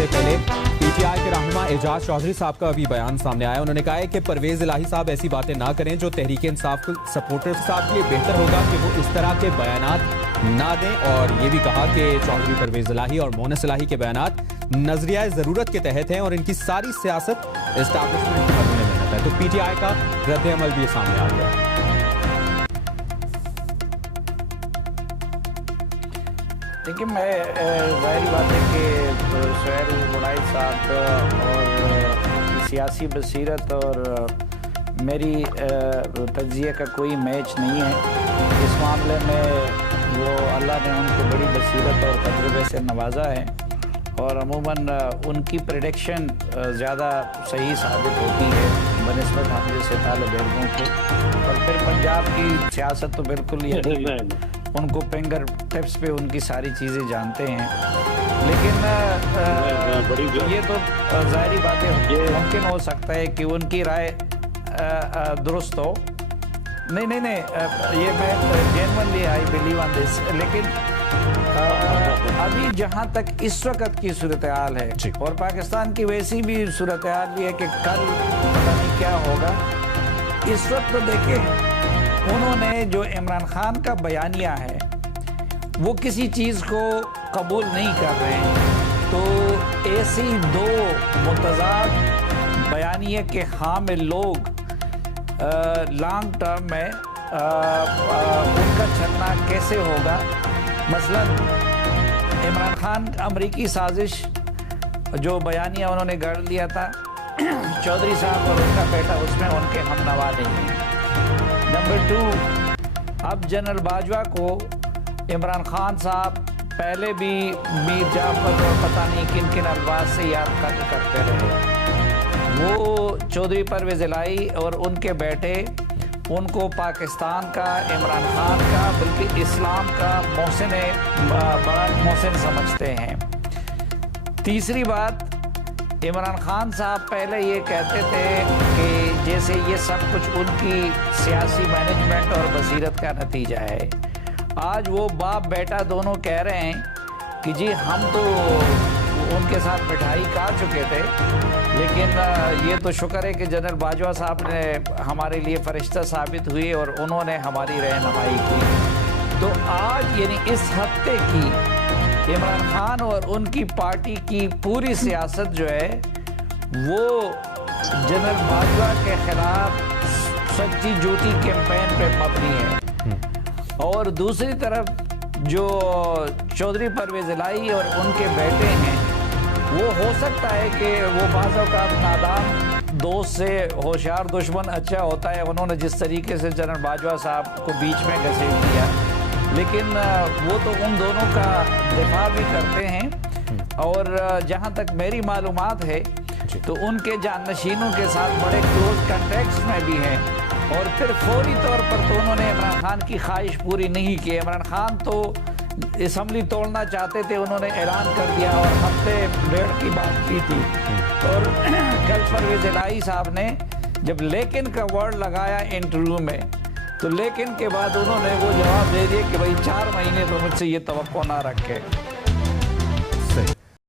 سے پہلے P T I کے رہنما اعجاز چودھری صاحب کا ابھی بیان سامنے آیا. انہوں نے کہا ہے کہ پرویز الہی صاحب ایسی باتیں نہ کریں جو تحریک انصاف سپورٹر صاحب کے لیے بہتر ہوگا کہ وہ اس طرح کے بیانات نہ دیں. اور یہ بھی کہا کہ چودھری پرویز الہی اور مونس الہی کے بیانات نظریہ ضرورت کے تحت ہیں اور ان کی ساری سیاست اسٹیبلشمنٹ کی مدد میں محنت ہے. تو پی ٹی آئی کا رد عمل بھی سامنے آ گیا. دیکھیں میں ظاہری بات ہے کہ سہیل وڑائی صاحب اور سیاسی بصیرت اور میری تجزیے کا کوئی میچ نہیں ہے. اس معاملے میں وہ اللہ نے ان کو بڑی بصیرت اور تجربے سے نوازا ہے اور عموماً ان کی پریڈکشن زیادہ صحیح ثابت ہوتی ہے بنسبت ہم جیسے طالب علموں کے. اور پھر پنجاب کی سیاست تو بالکل ہی ان کو فنگر ٹپس پہ ان کی ساری چیزیں جانتے ہیں. لیکن یہ تو ظاہری بات ہے ممکن ہو سکتا ہے کہ ان کی رائے درست ہو. نہیں یہ میں جینونلی آئی بلیو آن دس. لیکن ابھی جہاں تک اس وقت کی صورتحال ہے اور پاکستان کی ویسی بھی صورتحال بھی ہے کہ کل پتہ نہیں کیا ہوگا. اس وقت تو دیکھیں انہوں نے جو عمران خان کا بیانیہ ہے وہ کسی چیز کو قبول نہیں کر رہے ہیں. تو ایسی دو متضاد بیانیے کے حامل لوگ لانگ ٹرم میں ان کا چلنا کیسے ہوگا. مثلا عمران خان امریکی سازش جو بیانیہ انہوں نے گڑھ لیا تھا چودھری صاحب اور ان کا بیٹا اس میں ان کے ہم نوا نہیں ہیں. نمبر 2 اب جنرل باجوہ کو عمران خان صاحب پہلے بھی میر جعفر اور پتہ نہیں کن کن الفاظ سے یاد کرتے رہے. وہ چودھری پرویز الہی اور ان کے بیٹے ان کو پاکستان کا عمران خان کا بلکہ اسلام کا بڑا محسن سمجھتے ہیں. تیسری بات عمران خان صاحب پہلے یہ کہتے تھے کہ جیسے یہ سب کچھ ان کی سیاسی مینجمنٹ اور بصیرت کا نتیجہ ہے. آج وہ باپ بیٹا دونوں کہہ رہے ہیں کہ جی ہم تو ان کے ساتھ مٹھائی کھا چکے تھے لیکن یہ تو شکر ہے کہ جنرل باجوہ صاحب نے ہمارے لیے فرشتہ ثابت ہوئے اور انہوں نے ہماری رہنمائی کی. تو آج یعنی اس ہفتے کی عمران خان اور ان کی پارٹی کی پوری سیاست جو ہے وہ جنرل باجوہ کے خلاف سچی جھوٹی کیمپین پہ مبنی ہے. اور دوسری طرف جو چودھری پرویز الہی اور ان کے بیٹے ہیں وہ ہو سکتا ہے کہ وہ بعض اوقات نادان دوست سے ہوشیار دشمن اچھا ہوتا ہے. انہوں نے جس طریقے سے جنرل باجوہ صاحب کو بیچ میں گھسیٹ دیا لیکن وہ تو ان دونوں کا دفاع بھی کرتے ہیں. اور جہاں تک میری معلومات ہے تو ان کے جانشینوں کے ساتھ بڑے کلوز کنٹیکٹس میں بھی ہیں. اور پھر فوری طور پر تو انہوں نے عمران خان کی خواہش پوری نہیں کی. عمران خان تو اسمبلی توڑنا چاہتے تھے, انہوں نے اعلان کر دیا اور ہفتے ڈیڑھ کی بات کی تھی. اور کل پرویز الہی صاحب نے جب لیکن کا ورڈ لگایا انٹرویو میں تو لیکن کے بعد انہوں نے وہ جواب دے دیا کہ بھائی 4 مہینے تو مجھ سے یہ توقع نہ رکھے.